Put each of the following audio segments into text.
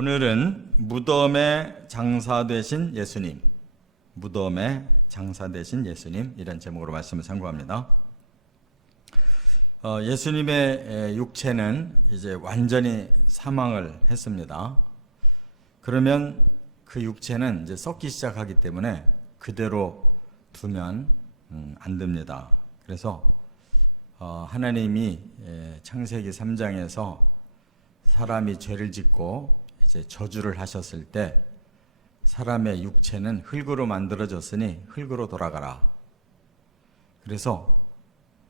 오늘은 무덤에 장사 되신 예수님, 무덤에 장사 되신 예수님, 이런 제목으로 말씀을 상고합니다. 예수님의 육체는 이제 완전히 사망을 했습니다. 그러면 그 육체는 이제 썩기 시작하기 때문에 그대로 두면 안 됩니다. 그래서 하나님이 창세기 3장에서 사람이 죄를 짓고 이제 저주를 하셨을 때 사람의 육체는 흙으로 만들어졌으니 흙으로 돌아가라. 그래서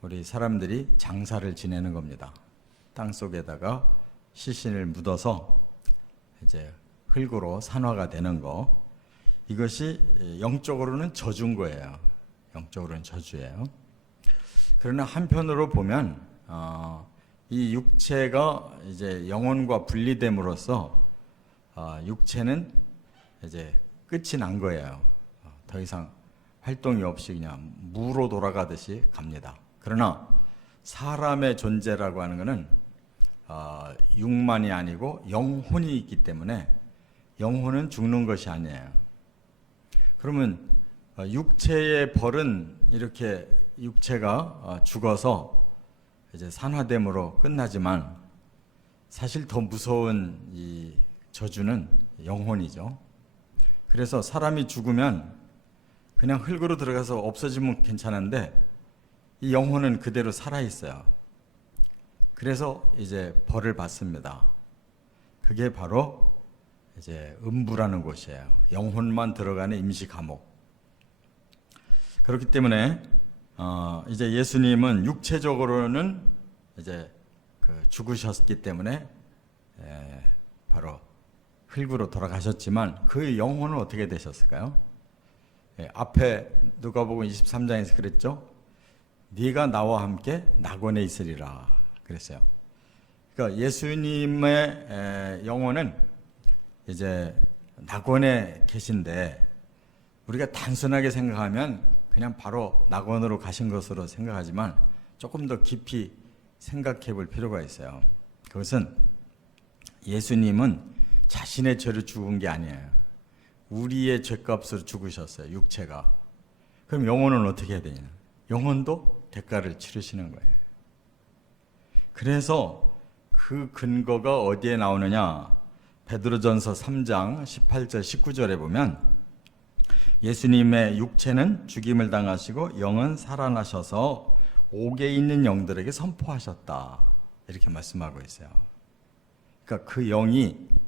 우리 사람들이 장사를 지내는 겁니다. 땅 속에다가 시신을 묻어서 이제 흙으로 산화가 되는 거. 이것이 영적으로는 저주인 거예요. 영적으로는 저주예요. 그러나 한편으로 보면 이 육체가 이제 영혼과 분리됨으로써 육체는 이제 끝이 난 거예요. 더 이상 활동이 없이 그냥 무로 돌아가듯이 갑니다. 그러나 사람의 존재라고 하는 것은 육만이 아니고 영혼이 있기 때문에 영혼은 죽는 것이 아니에요. 그러면 육체의 벌은 이렇게 육체가 죽어서 이제 산화됨으로 끝나지만 사실 더 무서운 이 저주는 영혼이죠. 그래서 사람이 죽으면 그냥 흙으로 들어가서 없어지면 괜찮은데 이 영혼은 그대로 살아있어요. 그래서 이제 벌을 받습니다. 그게 바로 이제 음부라는 곳이에요. 영혼만 들어가는 임시 감옥. 그렇기 때문에 이제 예수님은 육체적으로는 이제 죽으셨기 때문에 바로 흙으로 돌아가셨지만 그 영혼은 어떻게 되셨을까요? 앞에 누가복음 23장에서 그랬죠. 네가 나와 함께 낙원에 있으리라 그랬어요. 그러니까 예수님의 영혼은 이제 낙원에 계신데 우리가 단순하게 생각하면 그냥 바로 낙원으로 가신 것으로 생각하지만 조금 더 깊이 생각해 볼 필요가 있어요. 그것은 예수님은 자신의 죄를 죽은 게 아니에요. 우리의 죄값으로 죽으셨어요. 육체가. 그럼 영혼은 어떻게 해야 되냐? 영혼도 대가를 치르시는 거예요. 그래서 그 근거가 어디에 나오느냐? 베드로전서 3장 18절 19절에 보면 예수님의 육체는 죽임을 당하시고 영은 살아나셔서 옥에 있는 영들에게 선포하셨다. 이렇게 말씀하고 있어요. 그러니까 그 영이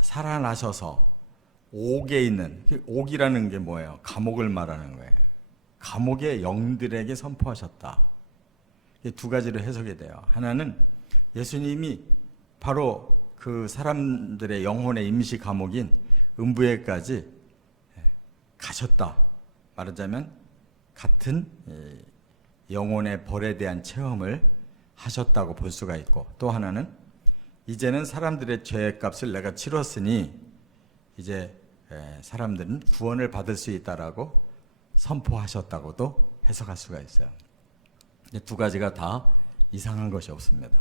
살아나셔서 옥에 있는, 옥이라는 게 뭐예요? 감옥을 말하는 거예요. 감옥의 영들에게 선포하셨다. 두 가지로 해석이 돼요. 하나는 예수님이 바로 그 사람들의 영혼의 임시 감옥인 음부에까지 가셨다. 말하자면 같은 영혼의 벌에 대한 체험을 하셨다고 볼 수가 있고, 또 하나는 이제는 사람들의 죄값을 내가 치렀으니 이제 사람들은 구원을 받을 수 있다라고 선포하셨다고도 해석할 수가 있어요. 두 가지가 다 이상한 것이 없습니다.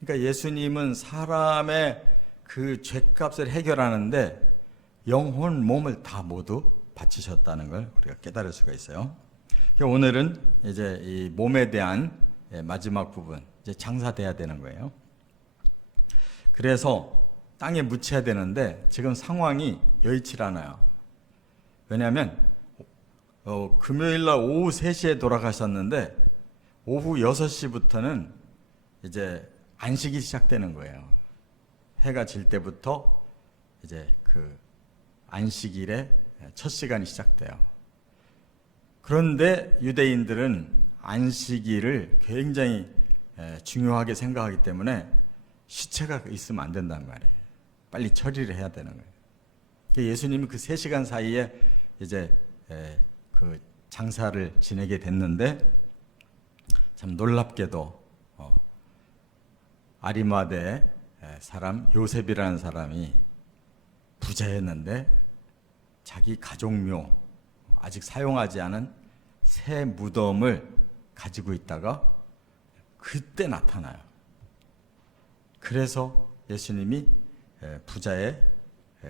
그러니까 예수님은 사람의 그 죄값을 해결하는데 영혼, 몸을 다 모두 바치셨다는 걸 우리가 깨달을 수가 있어요. 오늘은 이제 이 몸에 대한 마지막 부분, 이제 장사돼야 되는 거예요. 그래서 땅에 묻혀야 되는데 지금 상황이 여의치 않아요. 왜냐하면 금요일날 오후 3시에 돌아가셨는데 오후 6시부터는 이제 안식이 시작되는 거예요. 해가 질 때부터 이제 그 안식일의 첫 시간이 시작돼요. 그런데 유대인들은 안식일을 굉장히 중요하게 생각하기 때문에 시체가 있으면 안 된단 말이에요. 빨리 처리를 해야 되는 거예요. 예수님이 그 3시간 사이에 이제 그 장사를 지내게 됐는데 참 놀랍게도 아리마대 사람 요셉이라는 사람이 부자였는데 자기 가족묘 아직 사용하지 않은 새 무덤을 가지고 있다가 그때 나타나요. 그래서 예수님이 부자의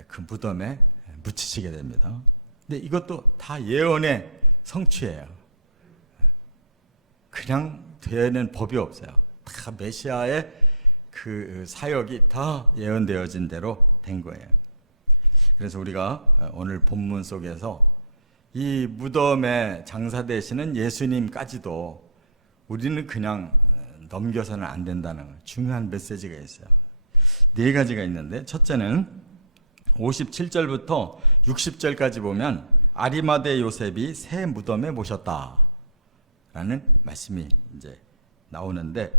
그 무덤에 묻히시게 됩니다. 근데 이것도 다 예언의 성취예요. 그냥 되는 법이 없어요. 다 메시아의 그 사역이 다 예언되어진 대로 된 거예요. 그래서 우리가 오늘 본문 속에서 이 무덤에 장사되시는 예수님까지도 우리는 그냥 넘겨서는 안 된다는 중요한 메시지가 있어요. 네 가지가 있는데, 첫째는 57절부터 60절까지 보면 아리마대 요셉이 새 무덤에 모셨다라는 말씀이 이제 나오는데,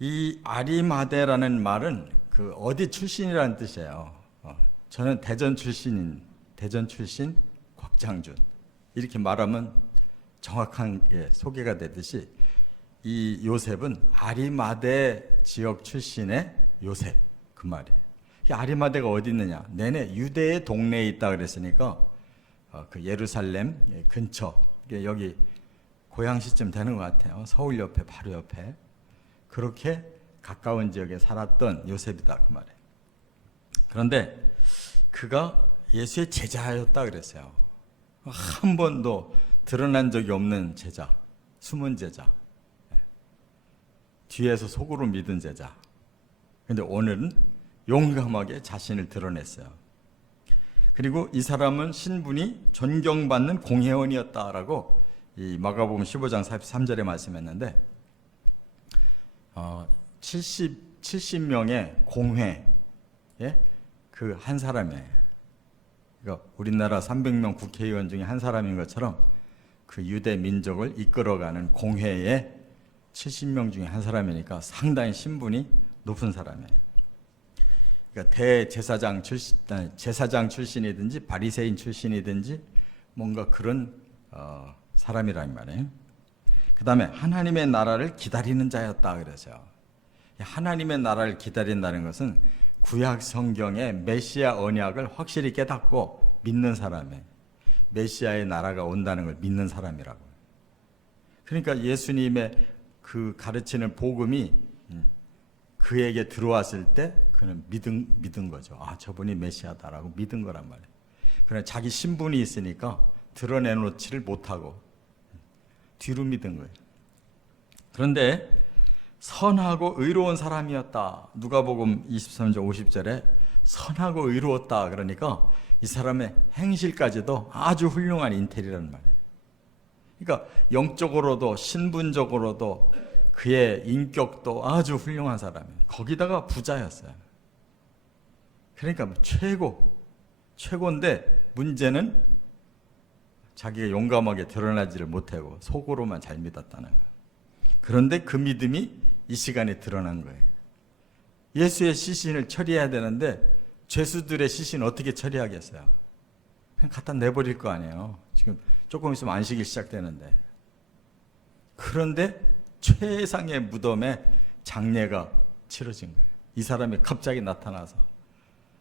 이 아리마대라는 말은 그 어디 출신이라는 뜻이에요. 저는 대전 출신 곽장준, 이렇게 말하면 정확하게 소개가 되듯이 이 요셉은 아리마대 지역 출신의 요셉, 그 말이에요. 아리마대가 어디 있느냐? 내내 유대의 동네에 있다 그랬으니까 그 예루살렘 근처, 여기 고양시쯤 되는 것 같아요. 서울 옆에, 바로 옆에. 그렇게 가까운 지역에 살았던 요셉이다, 그 말이에요. 그런데 그가 예수의 제자였다 그랬어요. 한 번도 드러난 적이 없는 제자, 숨은 제자, 뒤에서 속으로 믿은 제자. 그런데 오늘은 용감하게 자신을 드러냈어요. 그리고 이 사람은 신분이 존경받는 공회원이었다라고 이 마가복음 15장 43절에 말씀했는데, 70명의 공회에 그 한 사람이에요. 그러니까 우리나라 300명 국회의원 중에 한 사람인 것처럼 그 유대 민족을 이끌어가는 공회에 70명 중에 한 사람이니까 상당히 신분이 높은 사람이에요. 그러니까 대제사장 출신이든지 바리새인 출신이든지 뭔가 그런 사람이란 말이에요. 그 다음에 하나님의 나라를 기다리는 자였다 그래서요. 하나님의 나라를 기다린다는 것은 구약 성경의 메시아 언약을 확실히 깨닫고 믿는 사람이에요. 메시아의 나라가 온다는 걸 믿는 사람이라고. 그러니까 예수님의 그 가르치는 복음이 그에게 들어왔을 때 그는 믿은 거죠. 아, 저분이 메시아다라고 믿은 거란 말이에요. 그러나 자기 신분이 있으니까 드러내놓지를 못하고 뒤로 믿은 거예요. 그런데 선하고 의로운 사람이었다. 누가복음 23장 50절에 선하고 의로웠다. 그러니까 이 사람의 행실까지도 아주 훌륭한 인텔이라는 말이에요. 그러니까 영적으로도 신분적으로도 그의 인격도 아주 훌륭한 사람이에요. 거기다가 부자였어요. 그러니까 최고인데 문제는 자기가 용감하게 드러나지를 못하고 속으로만 잘 믿었다는 거예요. 그런데 그 믿음이 이 시간에 드러난 거예요. 예수의 시신을 처리해야 되는데 죄수들의 시신 어떻게 처리하겠어요? 그냥 갖다 내버릴 거 아니에요. 지금 조금 있으면 안식일 시작되는데. 그런데 최상의 무덤에 장례가 치러진 거예요. 이 사람이 갑자기 나타나서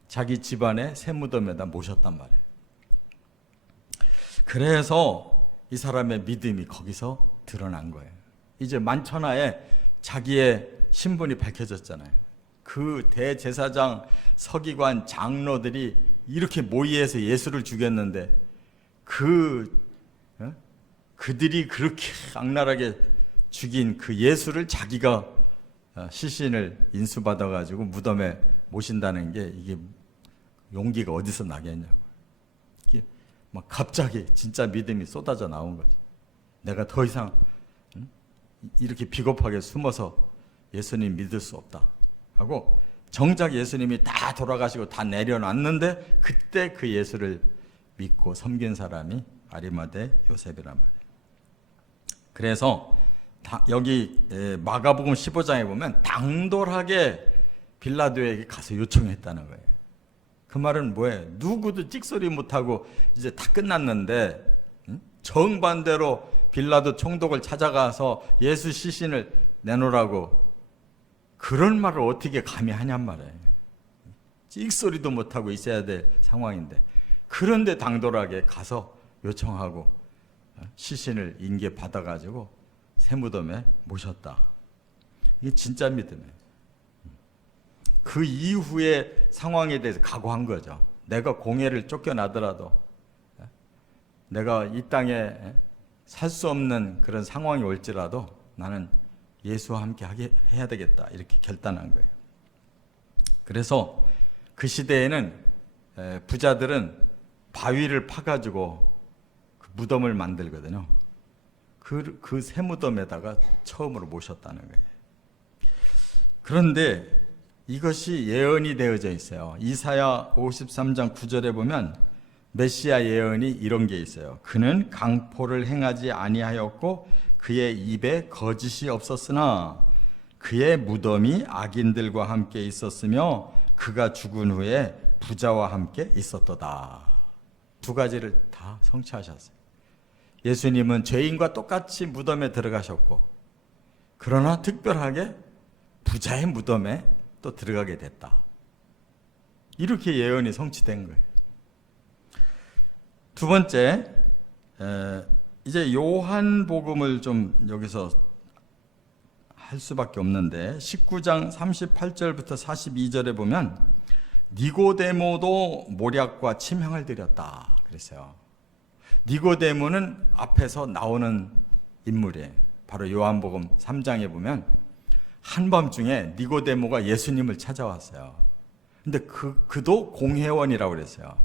자기 집안의 새 무덤에다 모셨단 말이에요. 그래서 이 사람의 믿음이 거기서 드러난 거예요. 이제 만천하에 자기의 신분이 밝혀졌잖아요. 그 대제사장, 서기관, 장로들이 이렇게 모의해서 예수를 죽였는데 그들이 그렇게 악랄하게 죽인 그 예수를 자기가 시신을 인수받아가지고 무덤에 모신다는 게 이게 용기가 어디서 나겠냐고. 이게 막 갑자기 진짜 믿음이 쏟아져 나온 거지. 내가 더 이상 이렇게 비겁하게 숨어서 예수님 믿을 수 없다 하고 정작 예수님이 다 돌아가시고 다 내려놨는데 그때 그 예수를 믿고 섬긴 사람이 아리마대 요셉이란 말이에요. 그래서 여기 마가복음 15장에 보면 당돌하게 빌라도에게 가서 요청했다는 거예요. 그 말은 뭐예요? 누구도 찍소리 못하고 이제 다 끝났는데 정반대로 빌라도 총독을 찾아가서 예수 시신을 내놓으라고 그런 말을 어떻게 감히 하냔 말이에요. 찍소리도 못하고 있어야 될 상황인데 그런데 당돌하게 가서 요청하고 시신을 인계 받아가지고 새무덤에 모셨다. 이게 진짜 믿음이에요. 그 이후의 상황에 대해서 각오한 거죠. 내가 공회를 쫓겨나더라도, 내가 이 땅에 살 수 없는 그런 상황이 올지라도 나는 예수와 함께 해야 되겠다, 이렇게 결단한 거예요. 그래서 그 시대에는 부자들은 바위를 파가지고 그 무덤을 만들거든요. 그 새 무덤에다가 처음으로 모셨다는 거예요. 그런데 이것이 예언이 되어져 있어요. 이사야 53장 9절에 보면 메시아 예언이 이런 게 있어요. 그는 강포를 행하지 아니하였고 그의 입에 거짓이 없었으나 그의 무덤이 악인들과 함께 있었으며 그가 죽은 후에 부자와 함께 있었도다. 두 가지를 다 성취하셨어요. 예수님은 죄인과 똑같이 무덤에 들어가셨고, 그러나 특별하게 부자의 무덤에 또 들어가게 됐다. 이렇게 예언이 성취된 거예요. 두 번째, 이제 요한복음을 좀 여기서 할 수밖에 없는데 19장 38절부터 42절에 보면 니고데모도 모략과 침향을 드렸다 그랬어요. 니고데모는 앞에서 나오는 인물이에요. 바로 요한복음 3장에 보면 한밤중에 니고데모가 예수님을 찾아왔어요. 근데 그도 공회원이라고 그랬어요.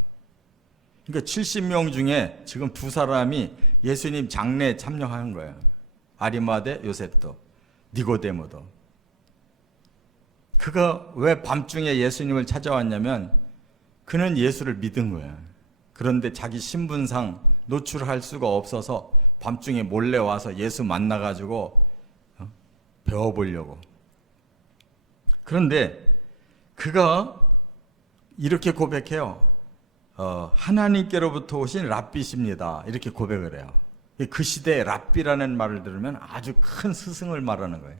그러니까 70명 중에 지금 두 사람이 예수님 장례에 참여한 거예요. 아리마대 요셉도 니고데모도. 그가 왜 밤중에 예수님을 찾아왔냐면 그는 예수를 믿은 거예요. 그런데 자기 신분상 노출할 수가 없어서 밤중에 몰래 와서 예수 만나가지고 배워보려고. 그런데 그가 이렇게 고백해요. 하나님께로부터 오신 랍비십니다. 이렇게 고백을 해요. 그 시대에 랍비라는 말을 들으면 아주 큰 스승을 말하는 거예요.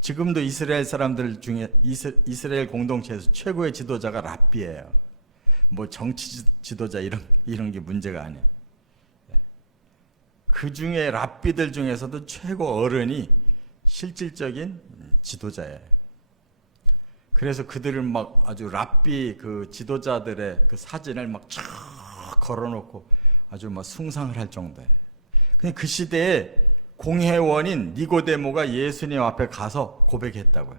지금도 이스라엘 사람들 중에 이스라엘 공동체에서 최고의 지도자가 랍비예요. 뭐 정치 지도자 이런 게 문제가 아니에요. 그 중에 랍비들 중에서도 최고 어른이 실질적인 지도자예요. 그래서 그들을 막 아주 랍비 그 지도자들의 그 사진을 막 쫙 걸어놓고 아주 막 숭상을 할 정도예요. 근데 그 시대에 공회원인 니고데모가 예수님 앞에 가서 고백했다고요.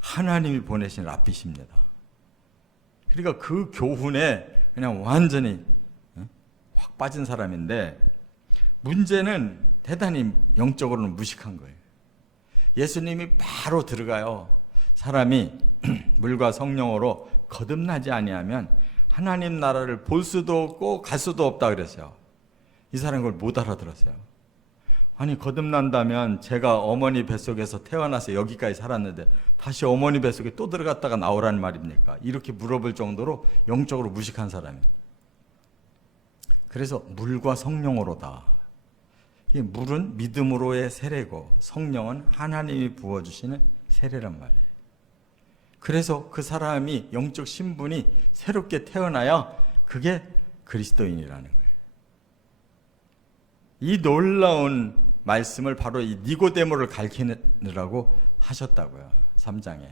하나님이 보내신 랍비십니다. 그러니까 그 교훈에 그냥 완전히 확 빠진 사람인데 문제는 대단히 영적으로는 무식한 거예요. 예수님이 바로 들어가요. 사람이 물과 성령으로 거듭나지 아니하면 하나님 나라를 볼 수도 없고 갈 수도 없다 그랬어요. 이 사람이 그걸 못 알아들었어요. 아니 거듭난다면 제가 어머니 뱃속에서 태어나서 여기까지 살았는데 다시 어머니 뱃속에 또 들어갔다가 나오라는 말입니까? 이렇게 물어볼 정도로 영적으로 무식한 사람이에요. 그래서 물과 성령으로다. 이 물은 믿음으로의 세례고 성령은 하나님이 부어주시는 세례란 말이에요. 그래서 그 사람이 영적 신분이 새롭게 태어나야 그게 그리스도인이라는 거예요. 이 놀라운 말씀을 바로 이 니고데모를 가르치느라고 하셨다고요. 3장에.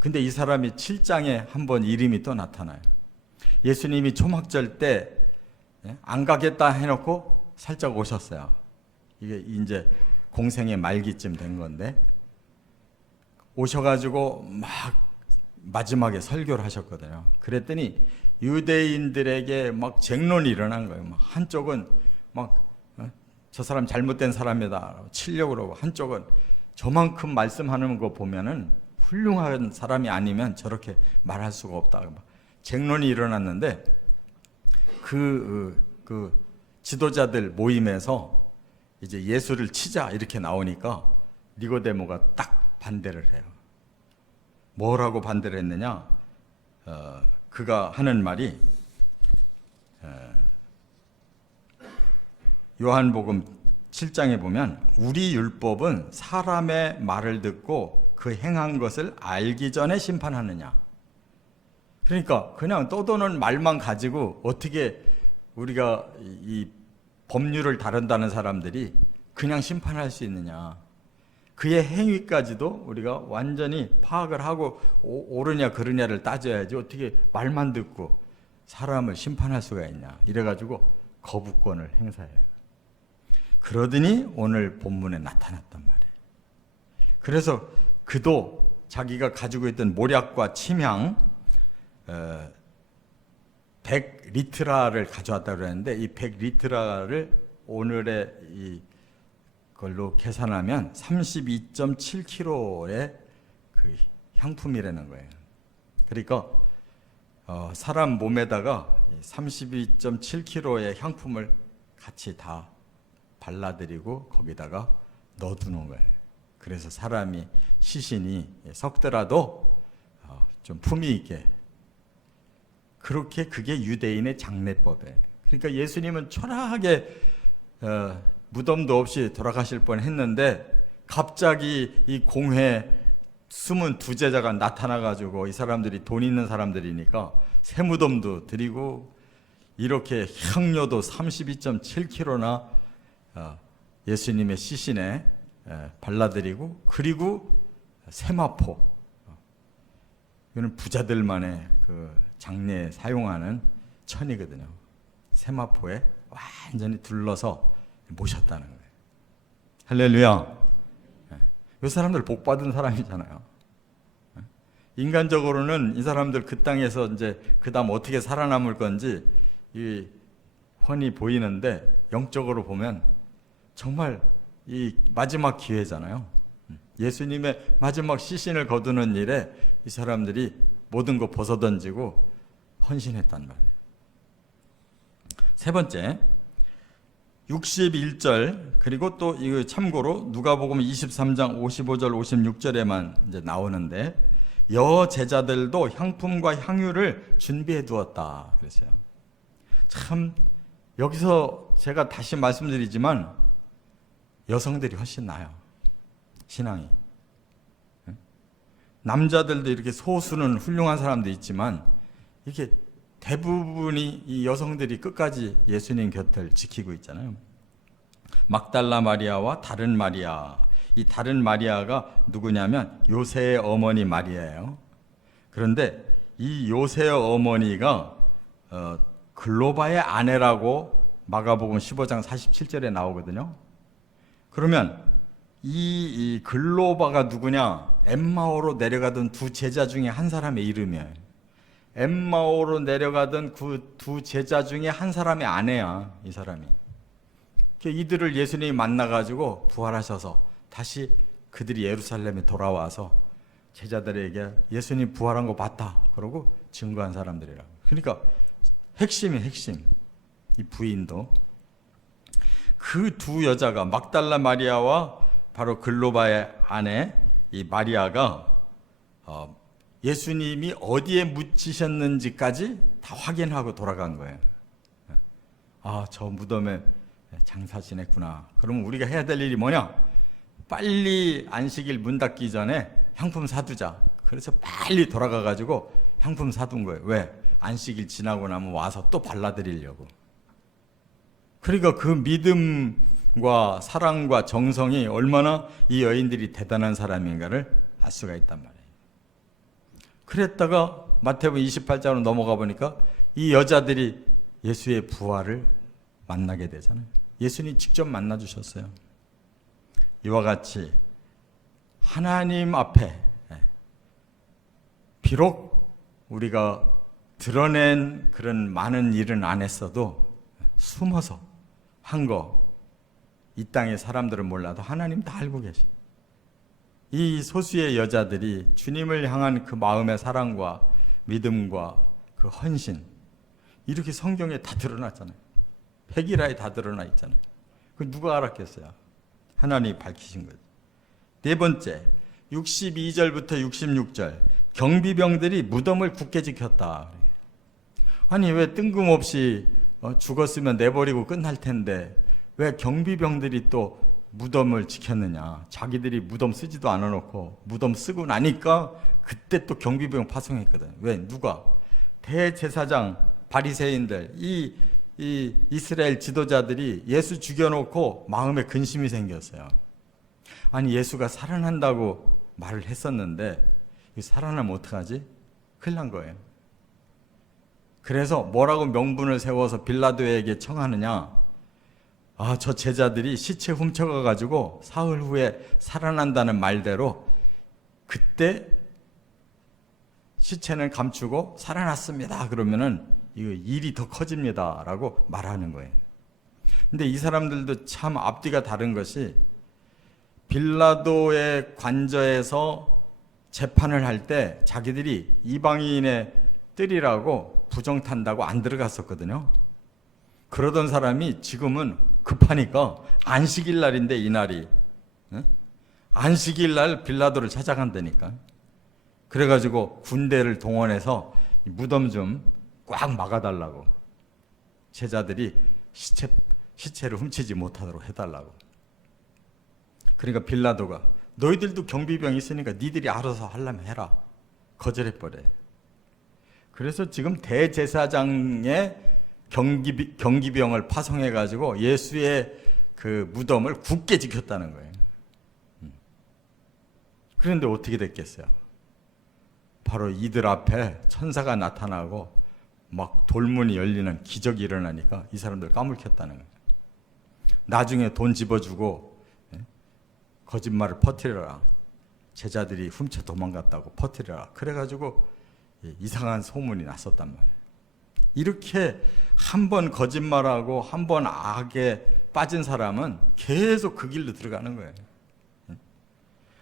근데 이 사람이 7장에 한번 이름이 또 나타나요. 예수님이 초막절 때 안 가겠다 해놓고 살짝 오셨어요. 이게 이제 공생의 말기쯤 된 건데 오셔가지고 막 마지막에 설교를 하셨거든요. 그랬더니 유대인들에게 막 쟁론이 일어난 거예요. 막 한쪽은 막 저 사람 잘못된 사람이다 치려고 그러고, 한쪽은 저만큼 말씀하는 거 보면은 훌륭한 사람이 아니면 저렇게 말할 수가 없다. 막 쟁론이 일어났는데 그 지도자들 모임에서 이제 예수를 치자 이렇게 나오니까 니고데모가 딱 반대를 해요. 뭐라고 반대를 했느냐? 그가 하는 말이 요한복음 7장에 보면 우리 율법은 사람의 말을 듣고 그 행한 것을 알기 전에 심판하느냐. 그러니까 그냥 떠도는 말만 가지고 어떻게 우리가 이 법률을 다룬다는 사람들이 그냥 심판할 수 있느냐. 그의 행위까지도 우리가 완전히 파악을 하고 옳으냐 그르냐를 따져야지 어떻게 말만 듣고 사람을 심판할 수가 있냐. 이래가지고 거부권을 행사해요. 그러더니 오늘 본문에 나타났단 말이에요. 그래서 그도 자기가 가지고 있던 모략과 침향 100리트라를 가져왔다고 그랬는데 이 100리트라를 오늘의 이걸로 계산하면 32.7kg의 그 향품이라는 거예요. 그러니까 사람 몸에다가 32.7kg의 향품을 같이 다 발라드리고 거기다가 넣어두는 거예요. 그래서 사람이 시신이 썩더라도 좀 품위 있게, 그렇게 그게 유대인의 장례법이에요. 그러니까 예수님은 초라하게 무덤도 없이 돌아가실 뻔했는데 갑자기 이 공회 숨은 두 제자가 나타나가지고 이 사람들이 돈 있는 사람들이니까 새무덤도 드리고 이렇게 향료도 32.7kg나 예수님의 시신에 발라드리고, 그리고 세마포, 이거는 부자들만의 그 장례에 사용하는 천이거든요. 세마포에 완전히 둘러서 모셨다는 거예요. 할렐루야. 이 사람들 복 받은 사람이잖아요. 인간적으로는 이 사람들 그 땅에서 이제 그다음 어떻게 살아남을 건지 이 훤히 보이는데, 영적으로 보면 정말 이 마지막 기회잖아요. 예수님의 마지막 시신을 거두는 일에 이 사람들이 모든 거 벗어던지고 헌신했단 말이에요. 세 번째, 61절, 그리고 또 이거 참고로 누가복음 23장 55절 56절에만 이제 나오는데, 여 제자들도 향품과 향유를 준비해 두었다 그랬어요. 참 여기서 제가 다시 말씀드리지만 여성들이 훨씬 나아요. 신앙이. 남자들도 이렇게 소수는 훌륭한 사람도 있지만 이렇게 대부분이 이 여성들이 끝까지 예수님 곁을 지키고 있잖아요. 막달라 마리아와 다른 마리아, 이 다른 마리아가 누구냐면 요새의 어머니 마리아예요. 그런데 이 요새의 어머니가 글로바의 아내라고 마가복음 15장 47절에 나오거든요. 그러면 이 글로바가 누구냐? 엠마오로 내려가던 두 제자 중에 한 사람의 이름이에요. 엠마오로 내려가던 그 두 제자 중에 한 사람의 아내야, 이 사람이. 이들을 예수님이 만나가지고 부활하셔서 다시 그들이 예루살렘에 돌아와서 제자들에게 예수님 부활한 거 봤다 그러고 증거한 사람들이라. 그러니까 핵심이 핵심. 이 부인도 그 두 여자가 막달라 마리아와 바로 글로바의 아내 이 마리아가 예수님이 어디에 묻히셨는지까지 다 확인하고 돌아간 거예요. 아, 저 무덤에 장사 지냈구나. 그러면 우리가 해야 될 일이 뭐냐? 빨리 안식일 문 닫기 전에 향품 사두자. 그래서 빨리 돌아가가지고 향품 사둔 거예요. 왜? 안식일 지나고 나면 와서 또 발라드리려고. 그러니까 그 믿음과 사랑과 정성이 얼마나 이 여인들이 대단한 사람인가를 알 수가 있단 말이에요. 그랬다가 마태복음 28장으로 넘어가 보니까 이 여자들이 예수의 부활을 만나게 되잖아요. 예수님 직접 만나 주셨어요. 이와 같이 하나님 앞에 비록 우리가 드러낸 그런 많은 일은 안 했어도 숨어서 한 거, 이 땅의 사람들은 몰라도 하나님 다 알고 계시. 이 소수의 여자들이 주님을 향한 그 마음의 사랑과 믿음과 그 헌신, 이렇게 성경에 다 드러났잖아요. 백일화에 다 드러나 있잖아요. 그 누가 알았겠어요? 하나님이 밝히신 거죠. 네 번째, 62절부터 66절, 경비병들이 무덤을 굳게 지켰다. 아니 왜 뜬금없이 죽었으면 내버리고 끝날 텐데 왜 경비병들이 또 무덤을 지켰느냐? 자기들이 무덤 쓰지도 않아 놓고 무덤 쓰고 나니까 그때 또 경비병 파송했거든. 왜? 누가? 대제사장 바리새인들, 이 이스라엘 지도자들이 예수 죽여놓고 마음에 근심이 생겼어요. 아니 예수가 살아난다고 말을 했었는데 살아나면 어떡하지? 큰일 난 거예요. 그래서 뭐라고 명분을 세워서 빌라도에게 청하느냐? 아, 저 제자들이 시체 훔쳐가 가지고 사흘 후에 살아난다는 말대로 그때 시체는 감추고 살아났습니다. 그러면은 이거 일이 더 커집니다라고 말하는 거예요. 근데 이 사람들도 참 앞뒤가 다른 것이 빌라도의 관저에서 재판을 할 때 자기들이 이방인의 뜰이라고 부정탄다고 안 들어갔었거든요. 그러던 사람이 지금은 급하니까 안식일 날인데 이날이 안식일 날 빌라도를 찾아간다니까. 그래가지고 군대를 동원해서 무덤 좀 꽉 막아달라고, 제자들이 시체를 훔치지 못하도록 해달라고. 그러니까 빌라도가 너희들도 경비병이 있으니까 니들이 알아서 하려면 해라, 거절해버려요. 그래서 지금 대제사장의 경기병을 파송해가지고 예수의 그 무덤을 굳게 지켰다는 거예요. 그런데 어떻게 됐겠어요? 바로 이들 앞에 천사가 나타나고 막 돌문이 열리는 기적이 일어나니까 이 사람들 까물켰다는 거예요. 나중에 돈 집어주고 거짓말을 퍼뜨려라, 제자들이 훔쳐 도망갔다고 퍼뜨려라, 그래가지고 이상한 소문이 났었단 말이에요. 이렇게 한 번 거짓말하고 한 번 악에 빠진 사람은 계속 그 길로 들어가는 거예요.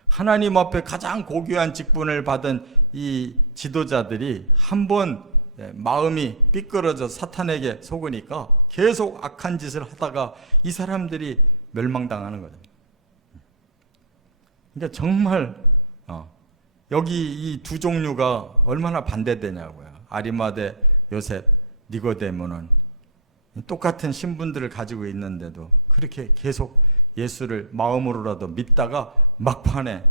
하나님 앞에 가장 고귀한 직분을 받은 이 지도자들이 한 번 마음이 삐끄러져 사탄에게 속으니까 계속 악한 짓을 하다가 이 사람들이 멸망당하는 거죠. 그러니까 정말 여기 이 두 종류가 얼마나 반대되냐고요. 아리마대 요셉, 니고데모는 똑같은 신분들을 가지고 있는데도 그렇게 계속 예수를 마음으로라도 믿다가 막판에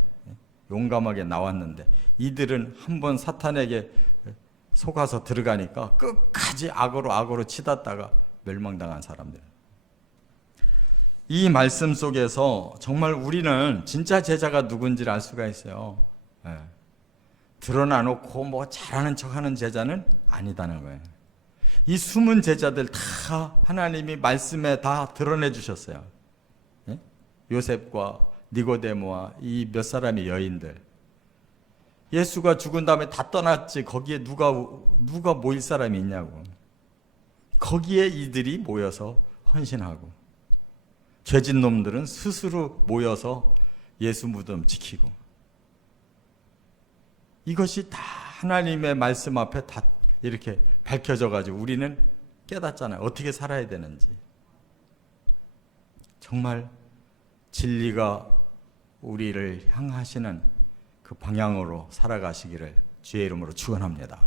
용감하게 나왔는데, 이들은 한번 사탄에게 속아서 들어가니까 끝까지 악으로 치닫다가 멸망당한 사람들. 이 말씀 속에서 정말 우리는 진짜 제자가 누군지를 알 수가 있어요. 드러나 놓고 뭐 잘하는 척하는 제자는 아니다는 거예요. 이 숨은 제자들 다 하나님이 말씀에 다 드러내 주셨어요. 요셉과 니고데모와 이 몇 사람의 여인들, 예수가 죽은 다음에 다 떠났지 거기에 누가 모일 사람이 있냐고. 거기에 이들이 모여서 헌신하고, 죄진 놈들은 스스로 모여서 예수 무덤 지키고, 이것이 다 하나님의 말씀 앞에 다 이렇게 밝혀져 가지고 우리는 깨닫잖아요. 어떻게 살아야 되는지. 정말 진리가 우리를 향하시는 그 방향으로 살아가시기를 주의 이름으로 축원합니다.